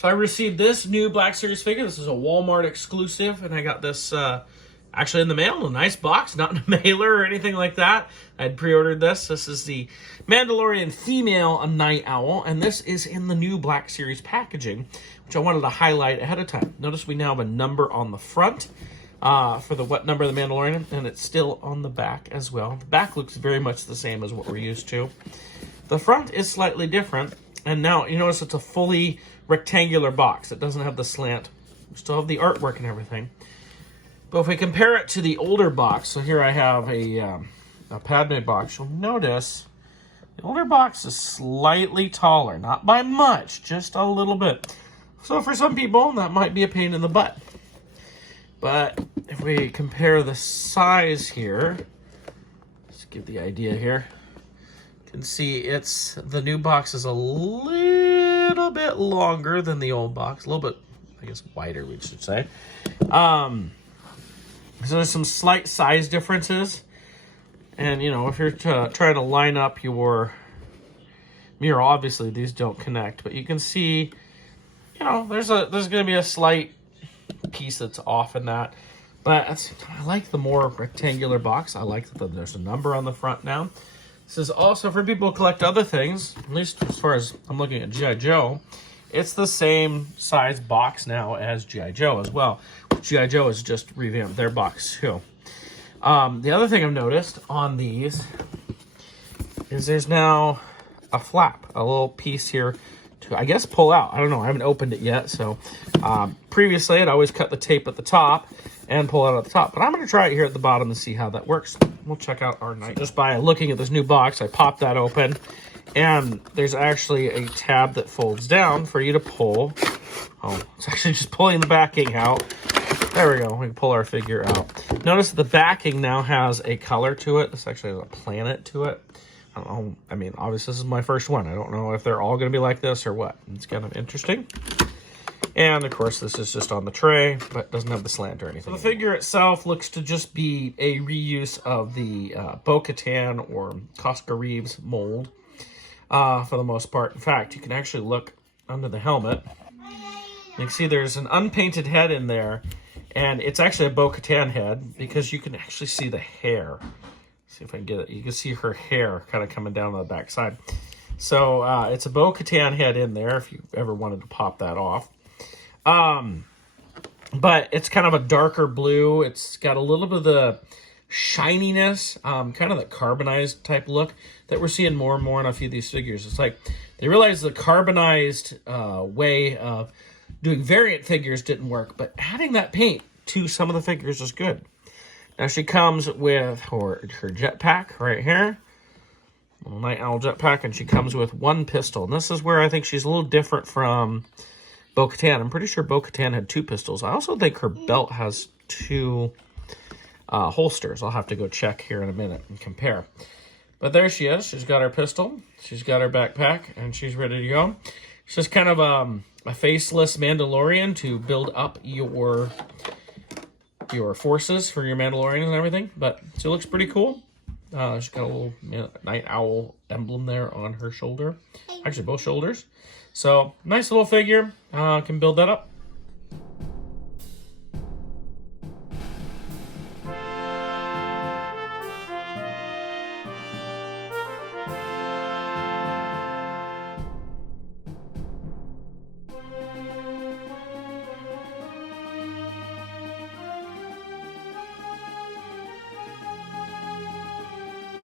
So I received this new Black Series figure. This is a Walmart exclusive, and I got this actually in the mail. A nice box, not in a mailer or anything like that. I'd pre-ordered this. This is the Mandalorian female Night Owl, and this is in the new Black Series packaging, which I wanted to highlight ahead of time. Notice we now have a number on the front for the what number of the Mandalorian, and it's still on the back as well. The back looks very much the same as what we're used to. The front is slightly different, and now you notice it's a fully rectangular box. It doesn't have the slant. We still have the artwork and everything. But if we compare it to the older box, so here I have a Padme box, you'll notice the older box is slightly taller. Not by much, just a little bit. So for some people, that might be a pain in the butt. But if we compare the size here, let's give the idea here. You can see the new box is a little bit longer than the old box. A little bit, I guess, wider, we should say. So there's some slight size differences. And, you know, if you're trying to line up your mirror, obviously these don't connect. But you can see, you know, there's going to be a slight piece that's off in that. But I like the more rectangular box. I like that there's a number on the front now. This is also for people who collect other things, at least as far as I'm looking at G.I. Joe. It's the same size box now as G.I. Joe as well. G.I. Joe has just revamped their box too. The other thing I've noticed on these is there's now a flap, a little piece here to, I guess, pull out. I don't know. I haven't opened it yet. So previously, I'd always cut the tape at the top and pull it out at the top. But I'm going to try it here at the bottom and see how that works. We'll check out our Nite. Just by looking at this new box, I popped that open. And there's actually a tab that folds down for you to pull. Oh, it's actually just pulling the backing out. There we go. We can pull our figure out. Notice the backing now has a color to it. This actually has a planet to it. I don't know. I mean, obviously, this is my first one. I don't know if they're all going to be like this or what. It's kind of interesting. And, of course, this is just on the tray, but doesn't have the slant or anything. So the figure itself looks to just be a reuse of the Bo-Katan or Costco Reeves mold for the most part. In fact, you can actually look under the helmet. You can see there's an unpainted head in there, and it's actually a Bo-Katan head because you can actually see the hair. See if I can get it. You can see her hair kind of coming down on the back side. So it's a Bo-Katan head in there if you ever wanted to pop that off. But it's kind of a darker blue. It's got a little bit of the shininess, kind of the carbonized type look that we're seeing more and more on a few of these figures. It's like they realized the carbonized way of doing variant figures didn't work, but adding that paint to some of the figures is good. Now she comes with her jetpack right here. Little Night Owl jetpack, and she comes with one pistol. And this is where I think she's a little different from Bo-Katan. I'm pretty sure Bo-Katan had two pistols. I also think her belt has two holsters. I'll have to go check here in a minute and compare. But there she is. She's got her pistol. She's got her backpack, and she's ready to go. It's just kind of a faceless Mandalorian to build up your forces for your Mandalorians and everything. But she looks pretty cool. She's got a little Night Owl emblem there on her shoulder. Actually, both shoulders. So, nice little figure. Can build that up.